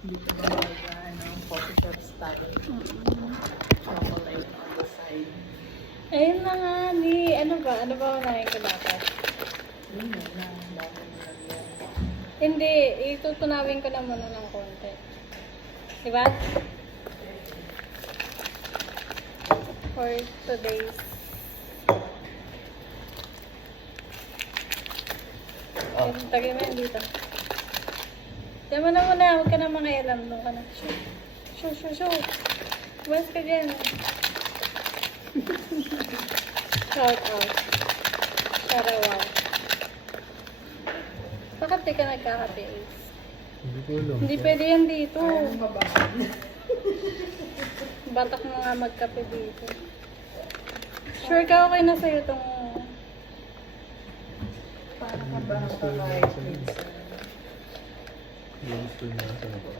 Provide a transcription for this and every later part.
Dito ba Photoshop style. Chocolate on the side. Ayun na nga, ni. Ano ba? Ano ba unahin ko dapat? Yun na, dami nilagyan. Hindi, itutunawin ko na muna ng konti. Diba? For today's. Tagay mo yan dito. Diyan mo na muna, huwag ka na mangialam. Doon ka na. Shoo. Buwas ka dyan. Shout out. Sharawaw. Bakit di ka nagkakatiis? Hindi ko alam. Hindi pwede yan dito. Ayaw mababa. Batak mo nga magkape dito. Sure ka okay na sa'yo itong... Paano ka ba nakakain pizza? Yung gusto niya sa naba.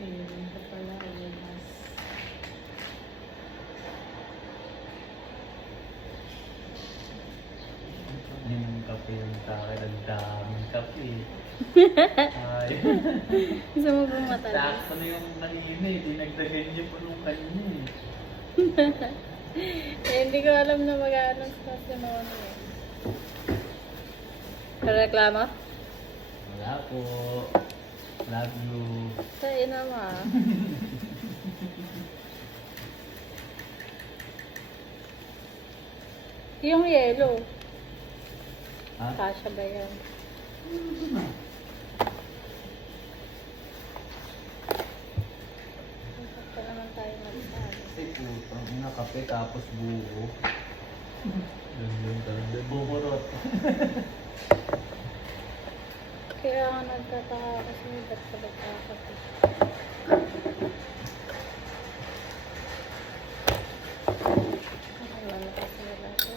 Ayun ka pala. Yung kape yung tayo, ang daming kape. Ay. Gusto mo ba matalis? Sakto na yung kanina eh. Dinagdagan niyo po nung kanina eh. Hindi ko alam na mag-ano sa sinono eh. Reklamo? Wala po. Love you. Sa'yo naman. Yung yellow. Ha? Kasha ba yan? Basta naman tayo magsabi. Kasi putang ina kape tapos buo. Yun talaga. Bukurot. Kaya nga nagtataka kasi ba't ka nagkakape? Ano na kasi wala ito?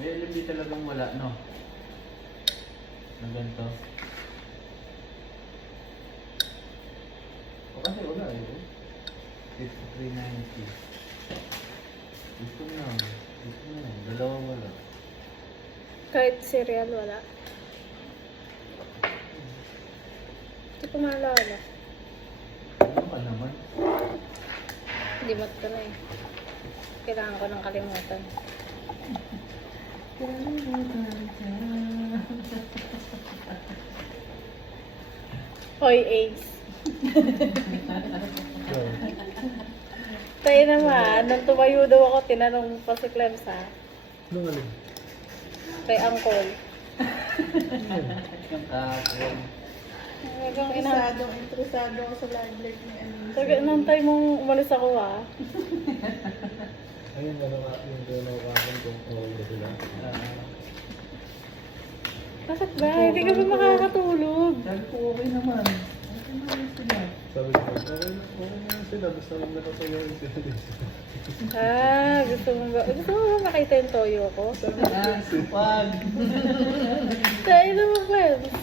May hindi talagang wala, no? Na ganito. O kasi wala eh. 53.90. Gusto na. Gusto na. Dalawa wala. Kahit cereal wala. Hindi ko maalala. Ano ka naman? Limot ko na eh. Kailangan ko ng kalimutan. Hoy, Ace. Tayo naman, nung tumayo daw ako, tinanong pa si Clems ha. Anong alin? Kay Uncle. Yung kahapon. Hanggang Interesado ako sa live life ni ano. Sabi, nantay mong umalis ako ha. Ayun, ano nga yung gano'n kung okay na sila. Bakit ba? Hindi ka ba makakatulog? Sabi ko okay naman. Okay naman sila. Sabi ko, okay naman sila. Basta lang nakasayawin sila din. Gusto mo ba makita yung toyo ko? Supag! Tayo naman, Clems.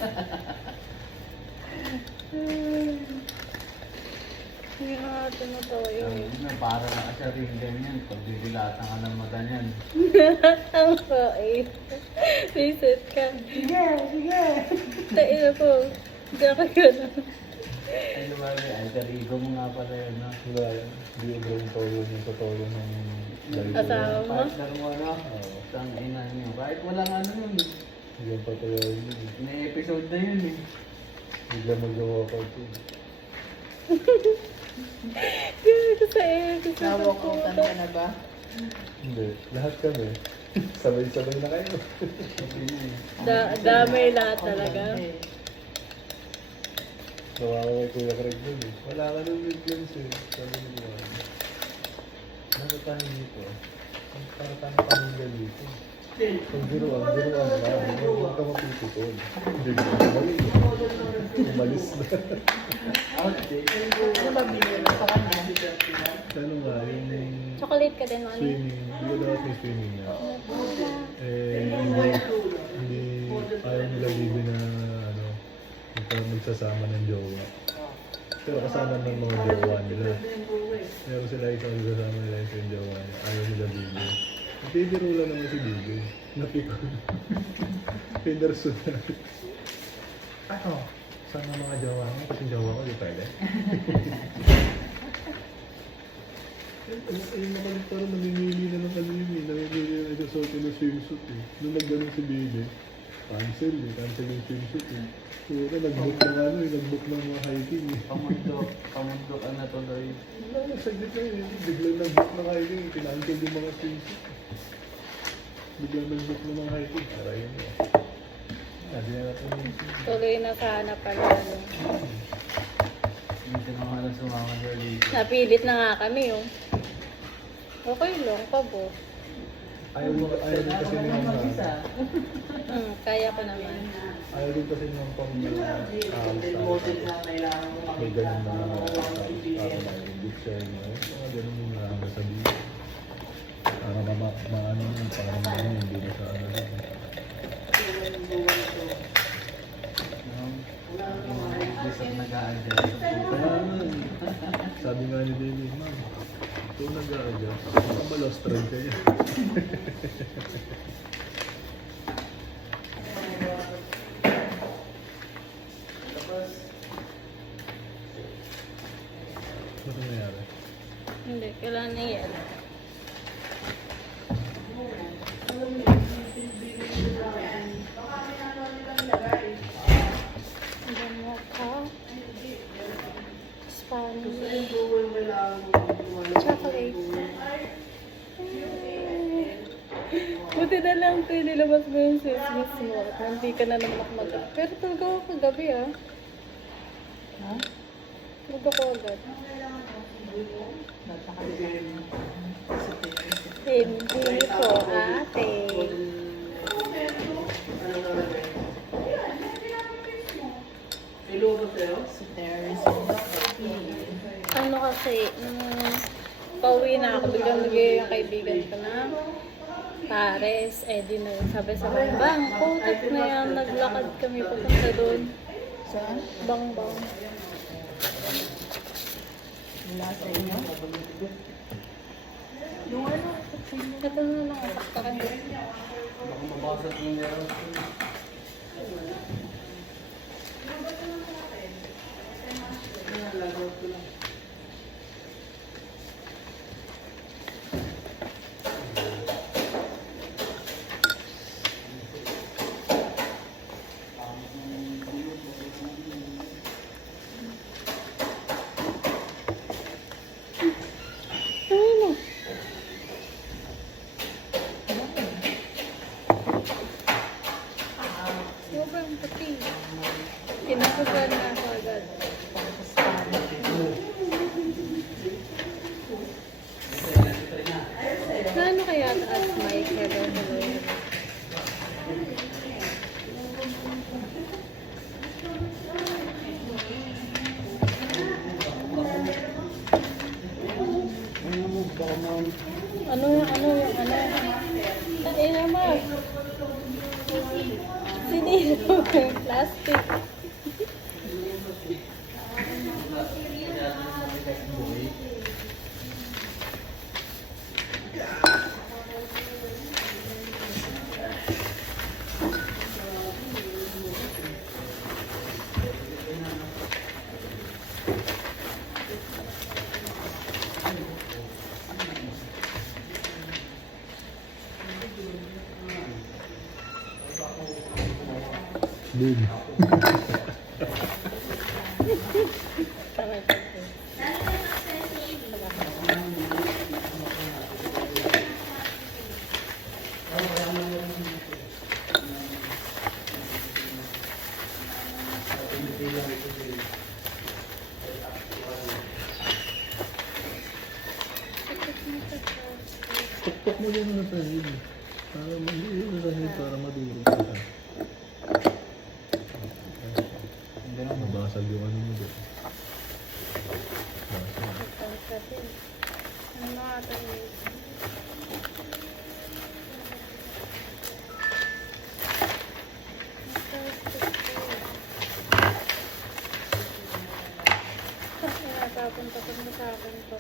Hindi na nga tinutoyo eh. Para na kasi rin ganyan. Pag bibilatan ka ng mata niyan. Ang pait. Reset ka. Sige, sige. Tain na po. Hindi ako gano'n. Ay, lumari. Ay, kaligo mo nga pala yun, no? Wala yan. Hindi yung yung toyo niya sa toyo ng Asawa mo? Kahit dalawa na. Isang ina niyo. Kahit walang ano yun. Hindi yung patuloy yun. May episode na yun eh. Bigla mag-walk out yun. Gano'n ko sa episode. Nawalk-outan ka na ba? Hindi. Lahat kami. Sabay-sabay na kayo. Sabi niya eh. Damay lahat talaga. Gawa ko kay Kuya Craig dun eh. Wala ka nung influence eh. Sabi ni Kuya. Bakit tayo dito? Para tayo pamilya dito. Kung biruan lang. Huwag ka mapipitol. Hindi ko mali. Umalis na. Ano ba binili sa kanya? Ano nga, yung Chocolate ka din, mami. swimming. Hindi ko dapat may swimming nga. Hindi ayaw nila libre na ano, magsasama ng jowa. Pero kasama ng mga jowa nila. Pero sila isang magsasama nila yung jowa niya. Ayaw nila libre. Nagtitiro lang naman si Bigo. Napikon. Henderson na. Ano? Saan ang mga jowa mo? Kasi jowa ko, di pwede. Ayun na kalit parang namimili na ng kalim eh. Namimili na nagsusuot ng swimsuit eh. Nung nagganon si Bigo, cancel eh. Cancel yung swimsuit eh. So, nag-book ng ano eh. Nag-book ng mga hiking eh. Pamundok ang natuloy. Wala, saglit na eh. Biglang nag-book ng hiking eh. Kinancel yung mga swimsuit. Biglang nag-book ng mga hiking. Para yun eh. Sabi na natin yung Tuloy na sana pala. ano. Hindi na nga lang sumama sa dito. Napilit na nga kami, oh. Okay lang, pabo. ayaw din kasi ni Mama. Kaya ko naman. Ayaw din kasi ng pang may ganun na mga diction, mga ganun yung sabihin. Para maano yung parang ano, hindi na sa ano. Gusto nag-a-adjust. Sabi nga ni David, ma'am, ito nag-a-adjust. Baka malostran ka niya. Ano nangyari? Hindi, kailangan na yan. Gamot ka. Spanish. Chocolate. Buti na lang ito, nilabas mo yung Swiss mo. Hindi ka na naman mag- Pero tulog ako kagabi, ah. Ha? Tulog ako agad. Hindi po, ate. So there is Ano kasi, pauwi na ako, biglang nagay yung kaibigan ko na Paris, eh di na sabi-sabay, bang, putik na yan, naglakad kami papunta doon. Saan? Bang. Wala sa inyo? Yung ano? Ito na lang, taktakan ko. Baka mabasag yung meron. Ano? Sobrang puti. Kinakabahan na ako agad. Paano kaya taas mic? Hello. Ano yung ano? Ay naman. Sinilo yung plastic. Boom. Tama ito. Tuktok mo din sa sahig. Para mag-iyon sa sahig para madurog ka. Hindi na Mabasag yung ano mo doon. Basag. Ano ata yun? Papunta ko na sa akin to.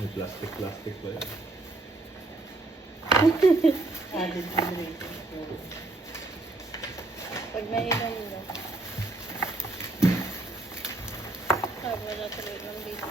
May plastic pa yan. Added generator. Pag nainom mo. Sabi wala tuloy ng dito.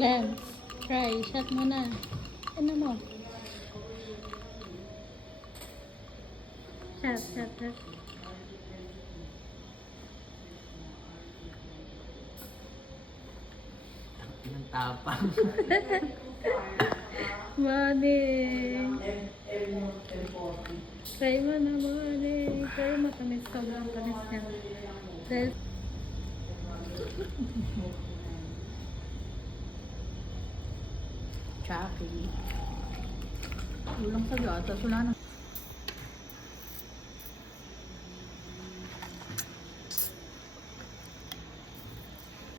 Lance, try. Shot mo na. Ano mo? Shot. Ang tapang. Maning. Try mo na, maning. Pero matamis. Sobrang tamis niya. Dahil Chucky. Ulang sa gatas. Wala na.